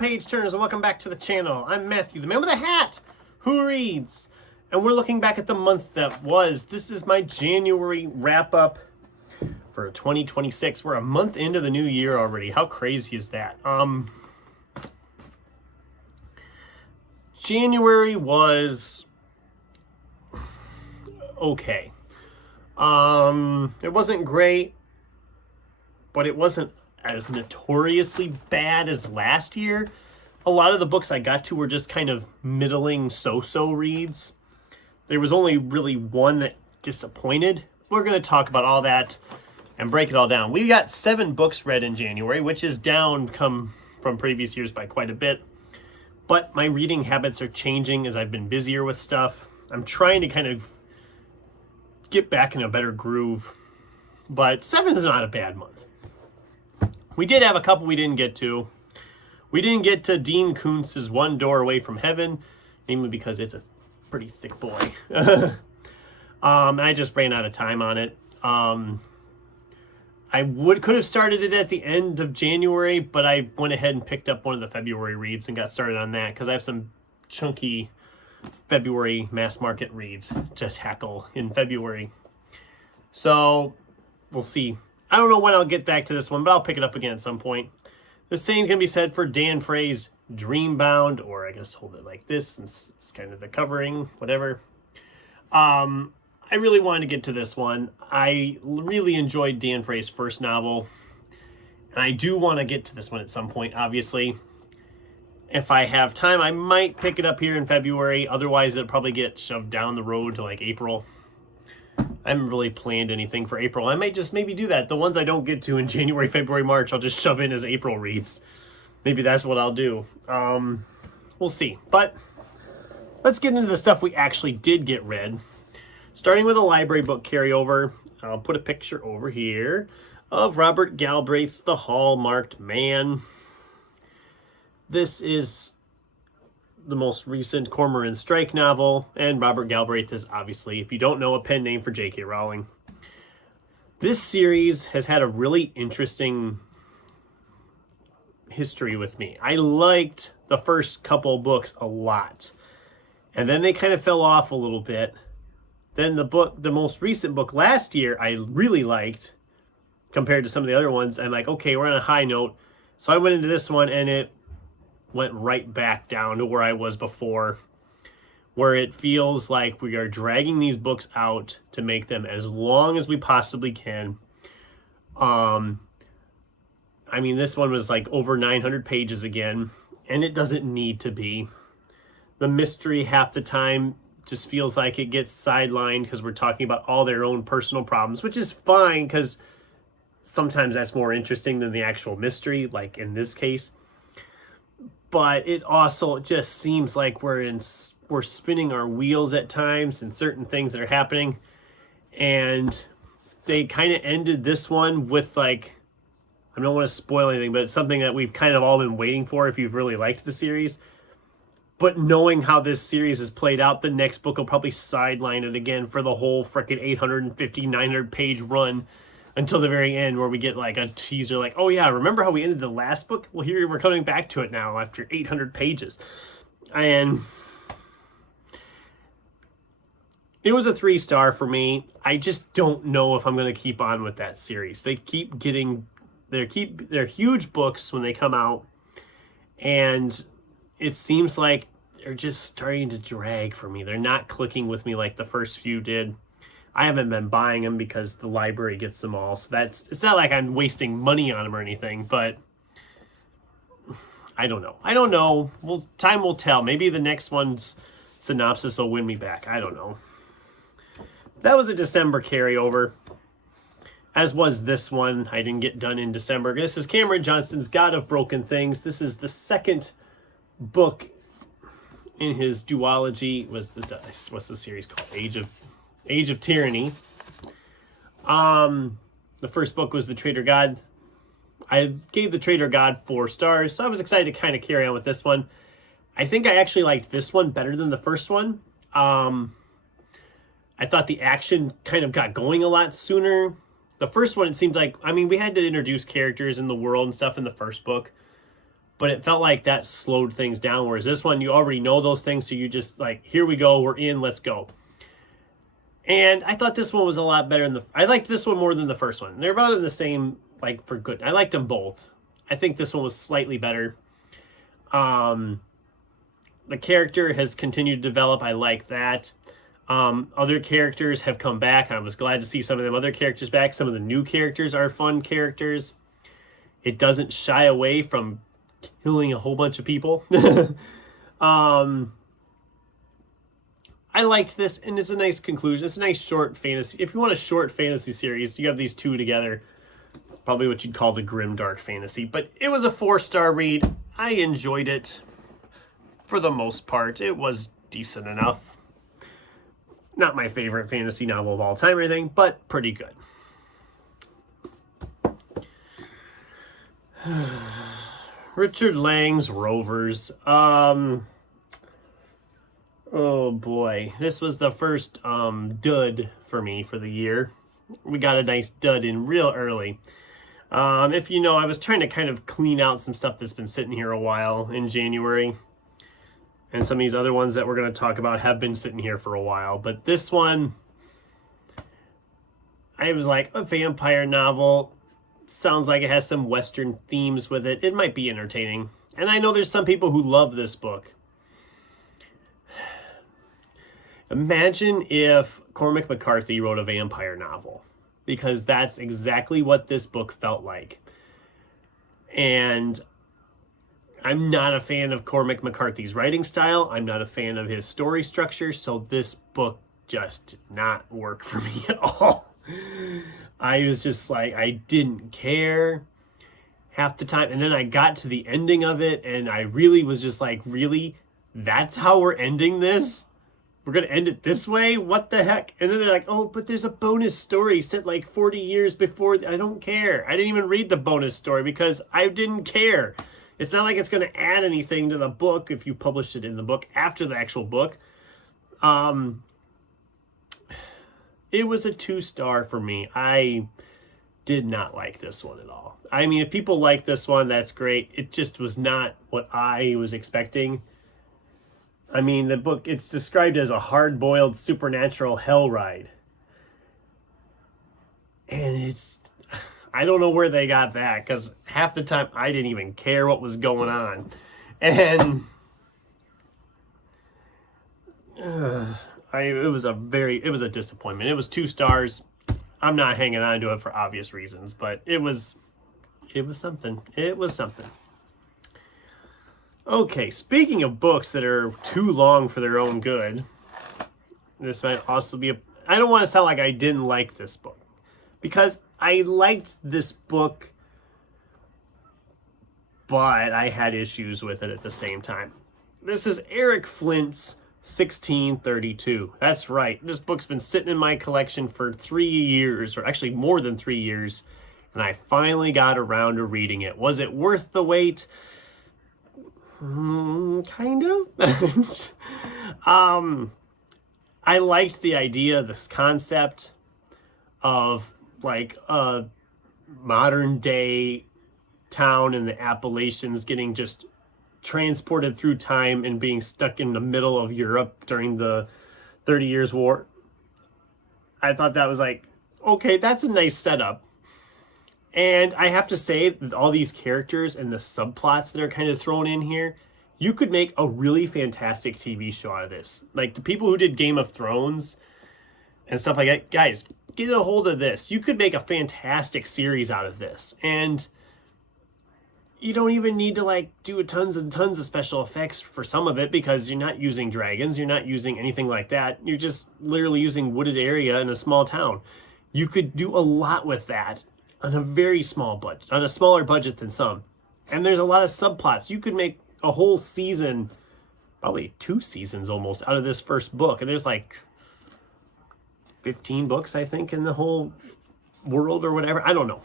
page turners, and welcome back to the channel. I'm Matthew, the man with the hat, who reads, and we're looking back at the month that was. This is my January wrap-up for 2026. We're a month into the new year already. How crazy is that? January was okay. It wasn't great, but it wasn't as notoriously bad as last year. A lot of the books I got to were just kind of middling so-so reads. There was only really one that disappointed. We're going to talk about all that and break it all down. We got 7 books read in January, which is down from previous years by quite a bit. But my reading habits are changing as I've been busier with stuff. I'm trying to kind of get back in a better groove. But 7 is not a bad month. We did have a couple we didn't get to. We didn't get to Dean Koontz's One Door Away from Heaven, mainly because it's a pretty thick boy. I just ran out of time on it. I could have started it at the end of January, but I went ahead and picked up one of the February reads and got started on that because I have some chunky February mass market reads to tackle in February. So we'll see. I don't know when I'll get back to this one, but I'll pick it up again at some point. The same can be said for Dan Frey's Dreambound, or I guess hold it like this since it's kind of the covering, whatever. I really wanted to get to this one. I really enjoyed Dan Frey's first novel, and I do want to get to this one at some point, obviously. If I have time, I might pick it up here in February. Otherwise, it'll probably get shoved down the road to like April. I haven't really planned anything for April. I might just maybe do that. The ones I don't get to in January, February, March, I'll just shove in as April reads. Maybe that's what I'll do. We'll see. But let's get into the stuff we actually did get read. Starting with a library book carryover. I'll put a picture over here of Robert Galbraith's The Hallmarked Man. This is the most recent Cormoran Strike novel, and Robert Galbraith is obviously, if you don't know, a pen name for J.K. Rowling. This series has had a really interesting history with me. I liked the first couple books a lot, and then they kind of fell off a little bit. Then the most recent book last year, I really liked compared to some of the other ones. I'm like, okay, we're on a high note. So I went into this one, and it went right back down to where I was before, where it feels like we are dragging these books out to make them as long as we possibly can. I mean, this one was like over 900 pages again, and it doesn't need to be. The mystery half the time just feels like it gets sidelined because we're talking about all their own personal problems, which is fine because sometimes that's more interesting than the actual mystery, like in this case. But it also just seems like we're spinning our wheels at times and certain things that are happening. And they kind of ended this one with like, I don't want to spoil anything, but it's something that we've kind of all been waiting for if you've really liked the series. But knowing how this series has played out, the next book will probably sideline it again for the whole frickin' 850, 900 page run until the very end, where we get like a teaser like, oh yeah, remember how we ended the last book? Well, here we're coming back to it now after 800 pages. And it was a 3-star for me. I just don't know if I'm going to keep on with that series. They keep getting, they're huge books when they come out, and it seems like they're just starting to drag for me. They're not clicking with me like the first few did. I haven't been buying them because the library gets them all. So it's not like I'm wasting money on them or anything, but I don't know. Well, time will tell. Maybe the next one's synopsis will win me back. I don't know. That was a December carryover, as was this one. I didn't get done in December. This is Cameron Johnston's God of Broken Things. This is the second book in his duology. What's the series called? Age of Tyranny. The first book was The Traitor God. I gave The Traitor God 4 stars, so I was excited to kind of carry on with this one. I think I actually liked this one better than the first one. I thought the action kind of got going a lot sooner. The first one, it seemed like, I mean, we had to introduce characters in the world and stuff in the first book. but it felt like that slowed things down. Whereas this one, you already know those things, so you just like, here we go, we're in, let's go. And I thought this one was a lot better I liked this one more than the first one. They're about in the same, like, for good. I liked them both. I think this one was slightly better. The character has continued to develop. I like that. Other characters have come back. I was glad to see some of them other characters back. Some of the new characters are fun characters. It doesn't shy away from killing a whole bunch of people. I liked this, and it's a nice conclusion. It's a nice short fantasy. If you want a short fantasy series, you have these two together. Probably what you'd call the grimdark fantasy. But it was a 4-star read. I enjoyed it. For the most part, it was decent enough. Not my favorite fantasy novel of all time or anything, but pretty good. Richard Lang's Rovers. Oh boy, this was the first dud for me for the year. We got a nice dud in real early. If you know, I was trying to kind of clean out some stuff that's been sitting here a while in January. And some of these other ones that we're going to talk about have been sitting here for a while. But this one, I was like, a vampire novel. Sounds like it has some Western themes with it. It might be entertaining. And I know there's some people who love this book. Imagine if Cormac McCarthy wrote a vampire novel, because that's exactly what this book felt like. And I'm not a fan of Cormac McCarthy's writing style. I'm not a fan of his story structure, so this book just did not work for me at all. I was just like, I didn't care half the time. And then I got to the ending of it, and I really was just like, really? That's how we're ending this? We're going to end it this way? What the heck? And then they're like, oh, but there's a bonus story set like 40 years before. I don't care. I didn't even read the bonus story because I didn't care. It's not like it's going to add anything to the book if you published it in the book after the actual book. It was a 2-star for me. I did not like this one at all. I mean, if people like this one, that's great. It just was not what I was expecting. I mean, the book, it's described as a hard-boiled supernatural hell ride. And I don't know where they got that, because half the time I didn't even care what was going on. And it was a disappointment. It was 2 stars. I'm not hanging on to it for obvious reasons, but it was something. It was something. Okay, speaking of books that are too long for their own good, this might also be I don't want to sound like I didn't like this book, because I liked this book, but I had issues with it at the same time. This is Eric Flint's 1632. That's right. This book's been sitting in my collection for 3 years, or actually more than 3 years, and I finally got around to reading it. Was it worth the wait? Kind of. I liked the idea, this concept of like a modern day town in the Appalachians getting just transported through time and being stuck in the middle of Europe during the 30 Years' War. I thought that was like, okay, that's a nice setup. And I have to say that all these characters and the subplots that are kind of thrown in here, you could make a really fantastic TV show out of this. Like the people who did Game of Thrones and stuff like that, guys, get a hold of this. You could make a fantastic series out of this. And you don't even need to like do tons and tons of special effects for some of it, because you're not using dragons, you're not using anything like that. You're just literally using wooded area in a small town. You could do a lot with that on a very small budget, on a smaller budget than some. And there's a lot of subplots. You could make a whole season, probably 2 seasons almost, out of this first book. And there's like 15 books, I think, in the whole world or whatever. I don't know.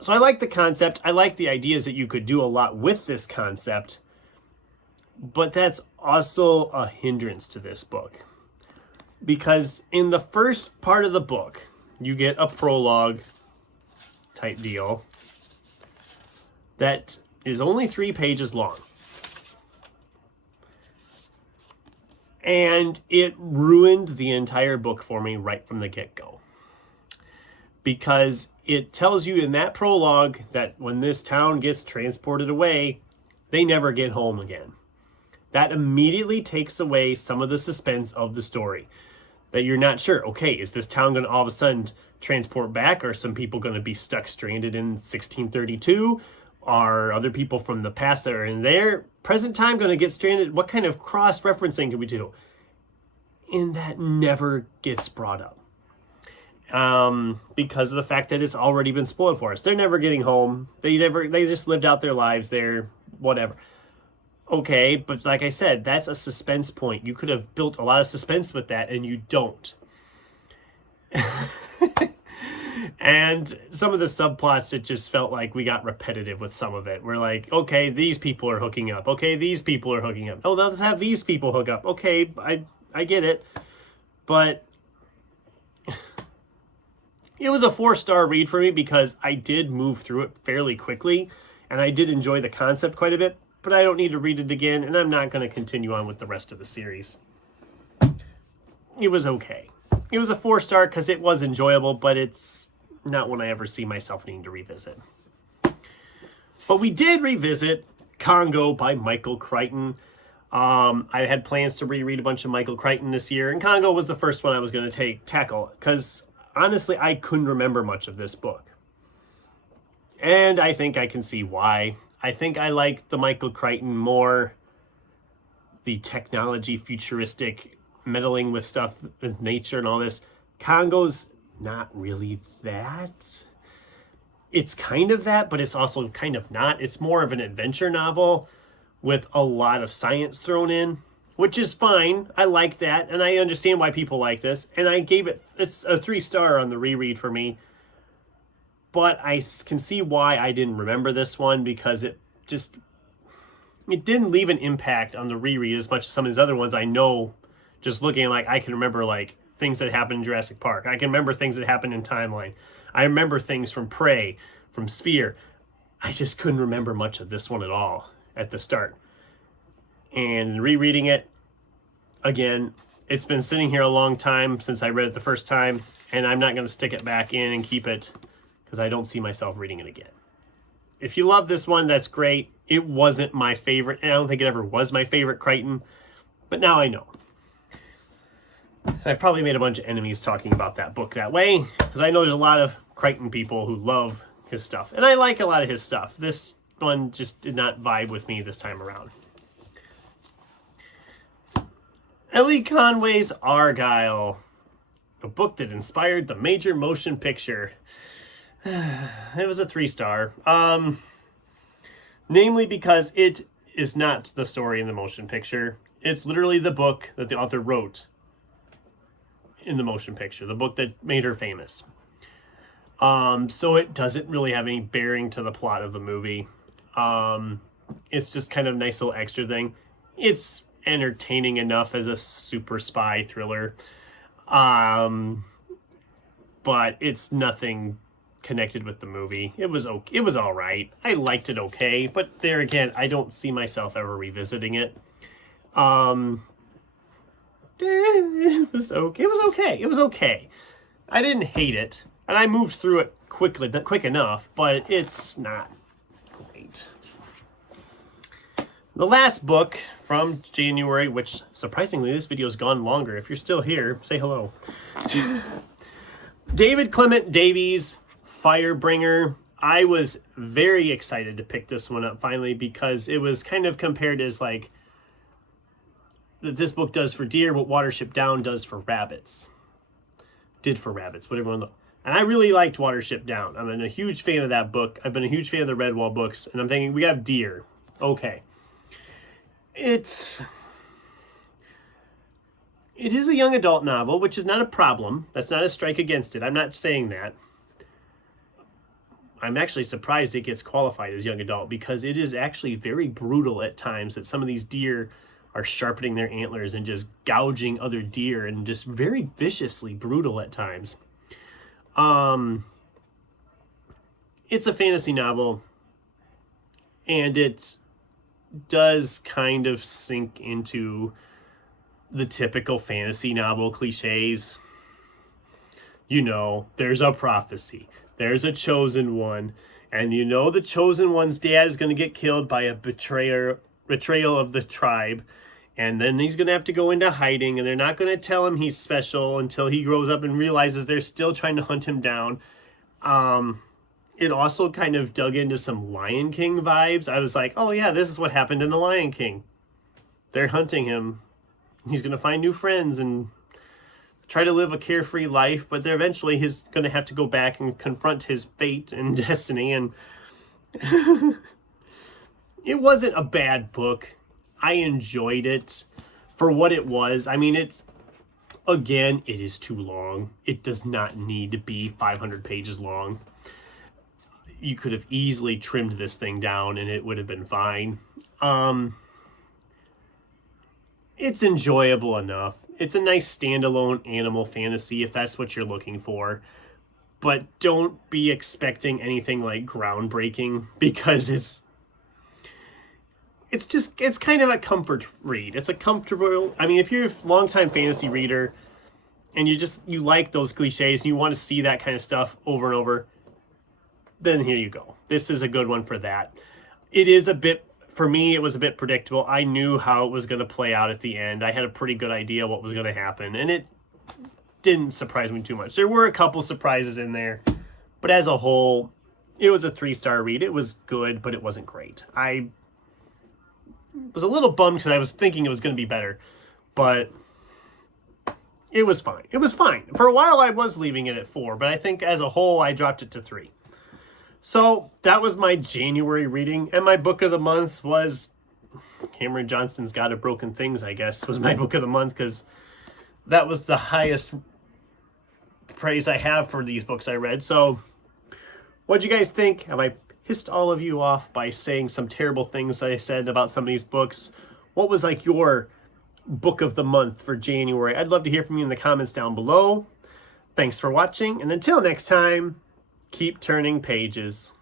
So I like the concept. I like the ideas that you could do a lot with this concept. But that's also a hindrance to this book. Because in the first part of the book, you get a prologue type deal that is only 3 pages long. And it ruined the entire book for me right from the get-go. Because it tells you in that prologue that when this town gets transported away, they never get home again. That immediately takes away some of the suspense of the story. That you're not sure, okay, is this town going to all of a sudden transport back? Are some people going to be stuck stranded in 1632? Are other people from the past that are in their present time going to get stranded? What kind of cross-referencing can we do? And that never gets brought up. Because of the fact that it's already been spoiled for us. They're never getting home. They just lived out their lives there, whatever. Okay, but like I said, that's a suspense point. You could have built a lot of suspense with that, and you don't. And some of the subplots, it just felt like we got repetitive with some of it. We're like, okay, these people are hooking up. Okay, these people are hooking up. Oh, let's have these people hook up. Okay, I get it. But it was a 4-star read for me because I did move through it fairly quickly, and I did enjoy the concept quite a bit, but I don't need to read it again, and I'm not going to continue on with the rest of the series. It was okay. It was a 4-star because it was enjoyable, but it's not one I ever see myself needing to revisit. But we did revisit Congo by Michael Crichton. I had plans to reread a bunch of Michael Crichton this year, and Congo was the first one I was going to tackle, because honestly, I couldn't remember much of this book. And I think I can see why. I think I like the Michael Crichton more, the technology, futuristic, meddling with stuff, with nature and all this. Congo's not really that. It's kind of that, but it's also kind of not. It's more of an adventure novel with a lot of science thrown in, which is fine. I like that, and I understand why people like this. And I gave it's a 3-star on the reread for me. But I can see why I didn't remember this one, because it didn't leave an impact on the reread as much as some of these other ones. I know, just looking at, like, I can remember, like, things that happened in Jurassic Park. I can remember things that happened in Timeline. I remember things from Prey, from Sphere. I just couldn't remember much of this one at all at the start. And rereading it, again, it's been sitting here a long time since I read it the first time, and I'm not going to stick it back in and keep it because I don't see myself reading it again. If you love this one, that's great. It wasn't my favorite, and I don't think it ever was my favorite Crichton, but now I know. And I probably made a bunch of enemies talking about that book that way, because I know there's a lot of Crichton people who love his stuff, and I like a lot of his stuff. This one just did not vibe with me this time around. Ellie Conway's Argylle, a book that inspired the major motion picture. It was a 3-star. Namely because it is not the story in the motion picture. It's literally the book that the author wrote in the motion picture, the book that made her famous. So it doesn't really have any bearing to the plot of the movie. It's just kind of a nice little extra thing. It's entertaining enough as a super spy thriller. But it's nothing connected with the movie. It was okay. It was all right. I liked it okay, but there again, I don't see myself ever revisiting it. It was okay. It was okay. It was okay. I didn't hate it, and I moved through it quick enough, but it's not great. The last book from January, which surprisingly this video's gone longer. If you're still here, say hello. David Clement Davies, Firebringer. I was very excited to pick this one up finally, because it was kind of compared as like that this book does for deer what Watership Down does for rabbits. Did for rabbits, whatever one. And I really liked Watership Down. I'm a huge fan of that book. I've been a huge fan of the Redwall books, and I'm thinking we have deer. Okay. It is a young adult novel, which is not a problem. That's not a strike against it. I'm not saying that. I'm actually surprised it gets qualified as young adult, because it is actually very brutal at times that some of these deer are sharpening their antlers and just gouging other deer, and just very viciously brutal at times. It's a fantasy novel. And it does kind of sink into the typical fantasy novel cliches. You know, there's a prophecy, there's a chosen one, and you know the chosen one's dad is going to get killed by a betrayal of the tribe, and then he's going to have to go into hiding, and they're not going to tell him he's special until he grows up and realizes they're still trying to hunt him down. It also kind of dug into some Lion King vibes. I was like, oh yeah, this is what happened in the Lion King. They're hunting him. He's going to find new friends and try to live a carefree life, but eventually he's going to have to go back and confront his fate and destiny. And it wasn't a bad book. I enjoyed it for what it was. I mean, it is too long. It does not need to be 500 pages long. You could have easily trimmed this thing down and it would have been fine. It's enjoyable enough. It's a nice standalone animal fantasy if that's what you're looking for. But don't be expecting anything like groundbreaking, because it's kind of a comfort read. It's a comfortable, I mean, if you're a longtime fantasy reader and you like those cliches and you want to see that kind of stuff over and over, then here you go. This is a good one for that. It is a bit, for me, it was a bit predictable. I knew how it was going to play out at the end. I had a pretty good idea what was going to happen, and it didn't surprise me too much. There were a couple surprises in there, but as a whole, it was a 3-star read. It was good, but it wasn't great. I was a little bummed because I was thinking it was going to be better, but it was fine. It was fine. For a while, I was leaving it at 4, but I think as a whole, I dropped it to 3. So that was my January reading, and my book of the month was Cameron Johnston's God of Broken Things, I guess, was my book of the month, because that was the highest praise I have for these books I read. So what'd you guys think? Have I pissed all of you off by saying some terrible things I said about some of these books? What was like your book of the month for January? I'd love to hear from you in the comments down below. Thanks for watching, and until next time, keep turning pages.